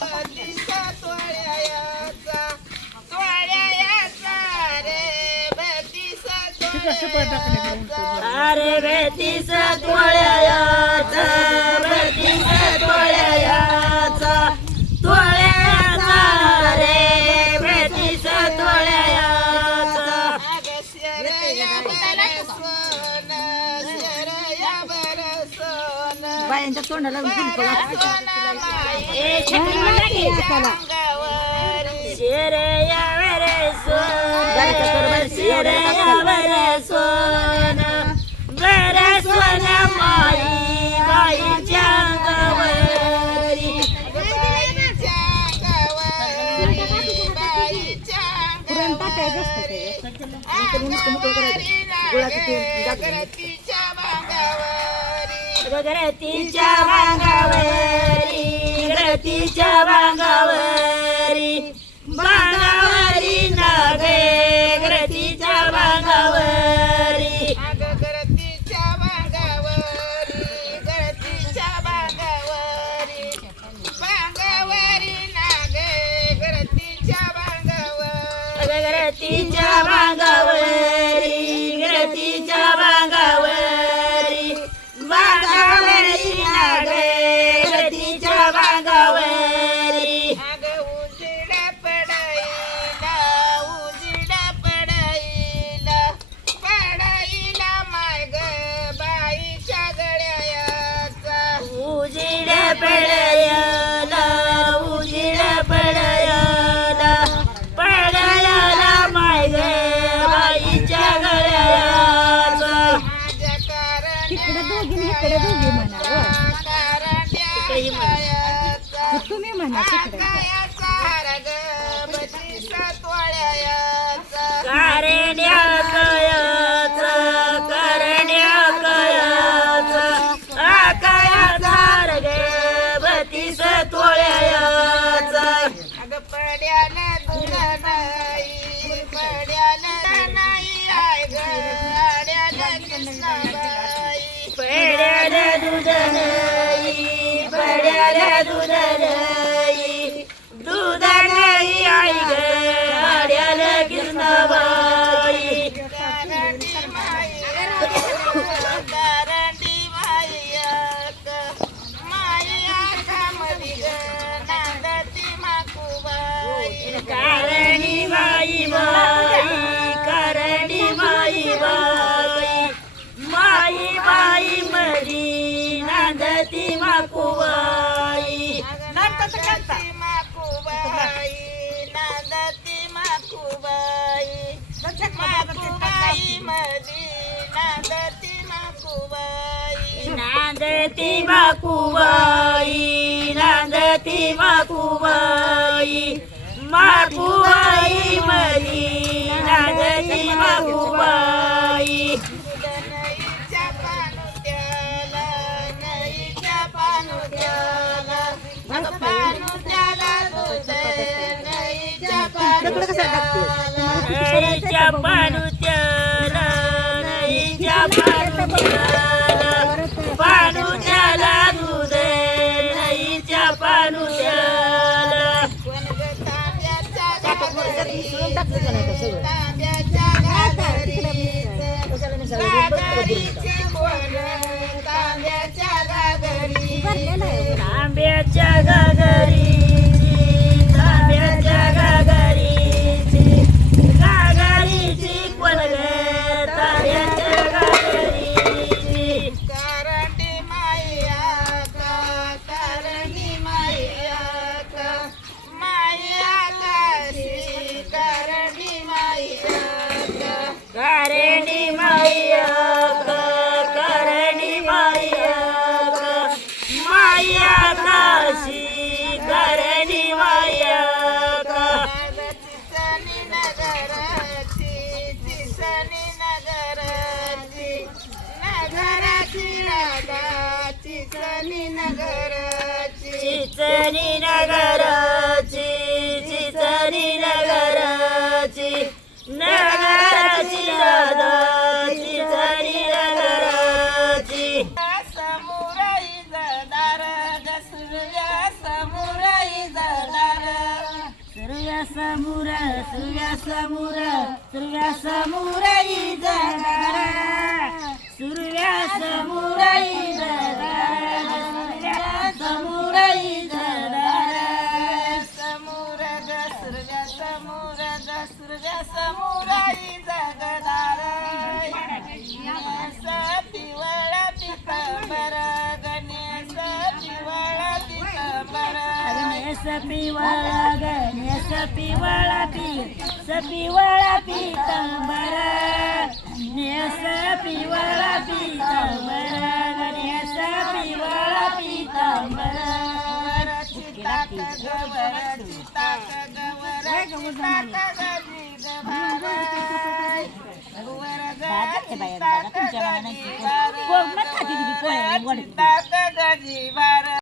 बत्तीसा तोळ्याचा तोळ्याचा रे बत्तीसा तोळ्याचा अरे 32 तोळ्याचा 32 तोळ्याचा तोळ्याचा रे 32 तोळ्याचा अग शरया बरसोन शरया बरसोन बायांच्या तोंडाला झुणकं लागतं. शिरया बरसोन शिरया बरसोन बरसोन माई बाईच्या अंगावरी पुरण टाकायचं असतं ते. नंतर नुसतं मोकळं करायचं. गुळाचं तेल टाकायचं. रतीच्या भांगावरी रतीच्या भांगावरी भांगावरी नागे रतीच्या भांगावरी गरतीच्या भांगावरी गरतीच्या भांगावरी भांगावरी नागे गरतीच्या भांगावरी रतीच्या भांगावरी रतीच्या भांगावरी भांगावरी नागे रतीच्या भांगावरी अग उजिडा पडाईला उजिडा पडाईला पडाईला माय ग बाईच्या गळ्याचा उजिड पडयाला उजिड पडयाला पडयाला माय ग बाईच्या गळ्याचा माझ्या तिकडे दोघी आणि इकडे दोघी म्हणा हो. कारण्याचा तुम्ही म्हणा तिकडे. कायाचा हार ग बत्तीसा तोळ्याचा कारण्या कयाचा कारण्या कयाचा आकायाचा रग 32 तोळ्याचा अग पड्याला दूध नाही पड्याला नाही आय ग आड्याला कृष्णाबाई पेड्याला दूध नाही पेड्याला दूध नाही दूध नाही आई ग आड्याला कृष्णाबाई कारंडी माई कारंडी माया कामली ग नांदती माकुबाई कारणी बाई बाई कारणी बाई बाई माई बाई मरी नांदती माकुबाई नांदती माकुबाई नांदती माकुबाई माकुबाई मधी नांदती माकुबाई नांदती माकुबाई नांदती माकुबाई माकुबाई मरी नांदती माकुबाई नईच्या पानुत्याला नईच्या पानुत्याला पानुत्याला दूध नईच्या पानुत्याला नईच्या पानुत्याला नईच्या पानुत्याला पानुत्याला दूध नईच्या पानुत्याला कोण ग तांब्याच्या घागरी टाकलं नाही का सगळं. तांब्याच्या घागरीचे कोण तांब्याच्या घागरी भरलेलं आहे. तांब्याच्या गागरीची तांब्याच्या गागरीची गागरीची कोण ग तांब्याच्या गागरीची कारंडी माया का कारंडी माया का माया काशी कारंडी माया का कारणी माया कारणी माया माया काशी कारणी माया चिसनी नगराची चिसनी नगराची नगराची राधा चिसनी नगराची चिचणी नगराची चिचणी नगराची नगराची राधा चिचणी नगराची समुराई जदार दसऱ्या समुराई जदार सूर्यासमोर सूर्यासमोर सूर्यासमोरही जगारा सूर्यासमोरही जगारा सूर्यासमोरही जगारा समोर ग सूर्यासमोर ग सूर्यासमोरही जगदार गणेश पिवळा पितांबर गणेश पिवळा पितांबर गणेश पिवळा गणेश पिवळा पिवळा पितांबर गणेश पिवळा पितांबर गणेश पिवळा पितांबर चिताक गवर चिताक गवर चिताक गजी गभाराय गवर ग चिताक गजी बार चिताक गजी बार